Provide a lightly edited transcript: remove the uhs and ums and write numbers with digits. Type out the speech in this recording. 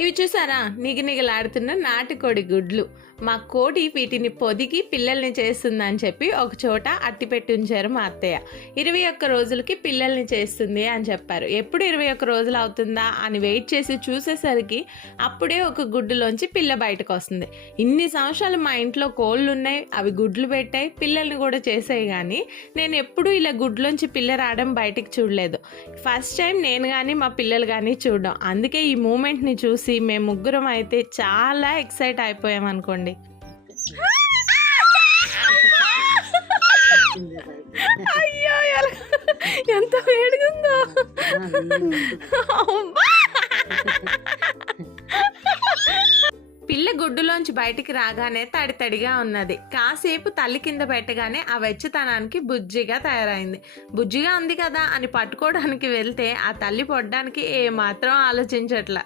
ఇవి చూసారా నిగనిగలాడుతున్న నాటుకోడి గుడ్లు. మా కోడి వీటిని పొదిగి పిల్లల్ని చేస్తుందని చెప్పి ఒక చోట అట్టి పెట్టి ఉంచారు మా అత్తయ్య. 21 రోజులకి పిల్లల్ని చేస్తుంది అని చెప్పారు. ఎప్పుడు 21 రోజులు అవుతుందా అని వెయిట్ చేసి చూసేసరికి అప్పుడే ఒక గుడ్డులోంచి పిల్ల బయటకు వస్తుంది. ఇన్ని సంవత్సరాలు మా ఇంట్లో కోళ్ళు ఉన్నాయి, అవి గుడ్లు పెట్టాయి, పిల్లల్ని కూడా చేసాయి. కానీ నేను ఎప్పుడూ ఇలా గుడ్లోంచి పిల్ల రావడం బయటికి చూడలేదు. ఫస్ట్ టైం నేను కానీ మా పిల్లలు కానీ చూడడం. అందుకే ఈ మూమెంట్ని చూసి మేము ముగ్గురం అయితే చాలా ఎక్సైట్ అయిపోయాం అనుకోండి. అయ్యో ఎంత వేడిగుందో. పిల్ల గుడ్డులోంచి బయటికి రాగానే తడి తడిగా ఉన్నది. కాసేపు తల్లి కింద పెట్టగానే ఆ వెచ్చతనానికి బుజ్జిగా తయారైంది. బుజ్జిగా ఉంది కదా అని పట్టుకోవడానికి వెళ్తే ఆ తల్లి పొడ్డానికి ఏమాత్రం ఆలోచించట్లా.